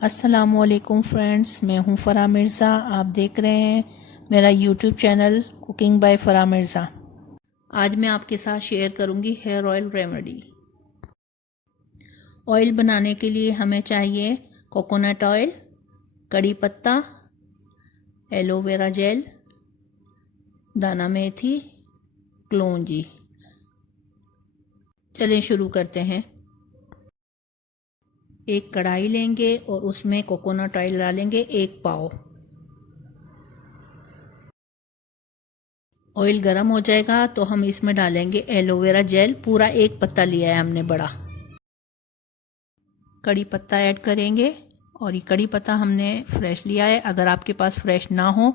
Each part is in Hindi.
अस्सलामुअलैकुम फ्रेंड्स, मैं हूं फ़राह मिर्ज़ा। आप देख रहे हैं मेरा YouTube channel cooking by Farah Mirza. आज मैं आपके साथ शेयर करूंगी हेयर ऑयल रेमेडी। ऑयल बनाने के लिए हमें चाहिए कोकोनट ऑयल, कड़ी पत्ता, एलोवेरा जेल, दाना मेथी, कलौंजी। चलें शुरू करते हैं। एक कढ़ाई लेंगे और उसमें कोकोनट ऑयल डालेंगे 1 पाव। ऑयल गर्म हो जाएगा तो हम इसमें डालेंगे एलोवेरा जेल। पूरा 1 पत्ता लिया है हमने बड़ा। कड़ी पत्ता ऐड करेंगे और ये कड़ी पत्ता हमने फ्रेश लिया है। अगर आपके पास फ्रेश ना हो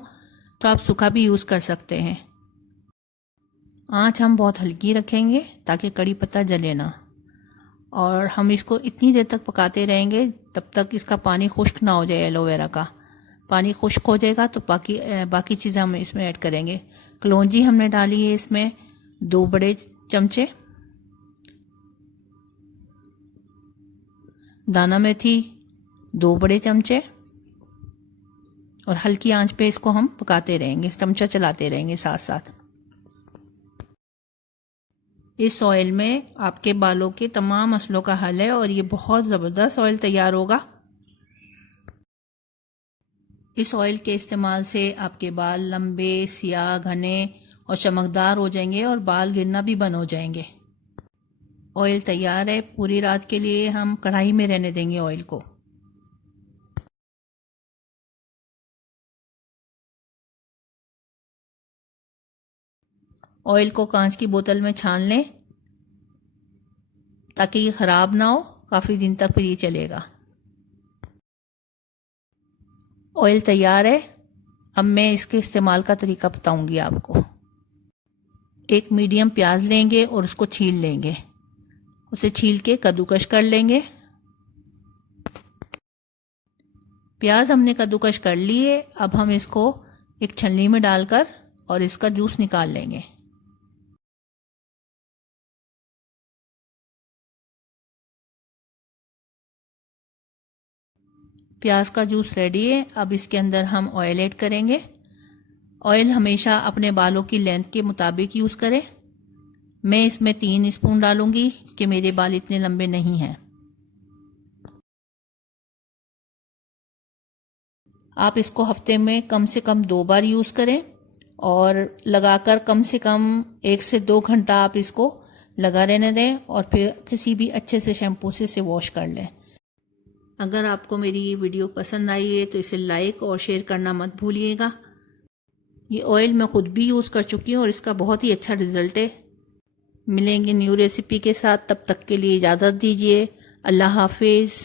तो आप सूखा भी यूज़ कर सकते हैं। आंच हम बहुत हल्की रखेंगे ताकि कड़ी पत्ता जले ना, और हम इसको इतनी देर तक पकाते रहेंगे तब तक इसका पानी खुश्क ना हो जाए। एलोवेरा का पानी खुश्क हो जाएगा तो बाकी चीज़ें हम इसमें ऐड करेंगे। कलौंजी हमने डाली है इसमें 2 बड़े चमचे, दाना मेथी 2 बड़े चमचे, और हल्की आंच पे इसको हम पकाते रहेंगे, चमचा चलाते रहेंगे साथ साथ। इस ऑयल में आपके बालों के तमाम मसलों का हल है और ये बहुत ज़बरदस्त ऑयल तैयार होगा। इस ऑयल के इस्तेमाल से आपके बाल लंबे, सियाह, घने और चमकदार हो जाएंगे और बाल गिरना भी बंद हो जाएंगे। ऑयल तैयार है। पूरी रात के लिए हम कढ़ाई में रहने देंगे ऑयल को। ऑयल को कांच की बोतल में छान लें ताकि ये ख़राब ना हो, काफ़ी दिन तक फिर ये चलेगा। ऑयल तैयार है। अब मैं इसके इस्तेमाल का तरीका बताऊंगी आपको। एक मीडियम प्याज लेंगे और उसको छील लेंगे। उसे छील के कद्दूकश कर लेंगे। प्याज हमने कद्दूकश कर ली है। अब हम इसको एक छलनी में डालकर और इसका जूस निकाल लेंगे। प्याज का जूस रेडी है। अब इसके अंदर हम ऑयल ऐड करेंगे। ऑयल हमेशा अपने बालों की लेंथ के मुताबिक यूज़ करें। मैं इसमें 3 स्पून डालूंगी कि मेरे बाल इतने लंबे नहीं हैं। आप इसको हफ्ते में कम से कम 2 बार यूज़ करें और लगाकर कम से कम 1 से 2 घंटा आप इसको लगा रहने दें और फिर किसी भी अच्छे से शैम्पू से इसे वॉश कर लें। अगर आपको मेरी ये वीडियो पसंद आई है तो इसे लाइक और शेयर करना मत भूलिएगा। ये ऑयल मैं खुद भी यूज़ कर चुकी हूँ और इसका बहुत ही अच्छा रिजल्ट है। मिलेंगे न्यू रेसिपी के साथ, तब तक के लिए इजाज़त दीजिए। अल्लाह हाफिज़।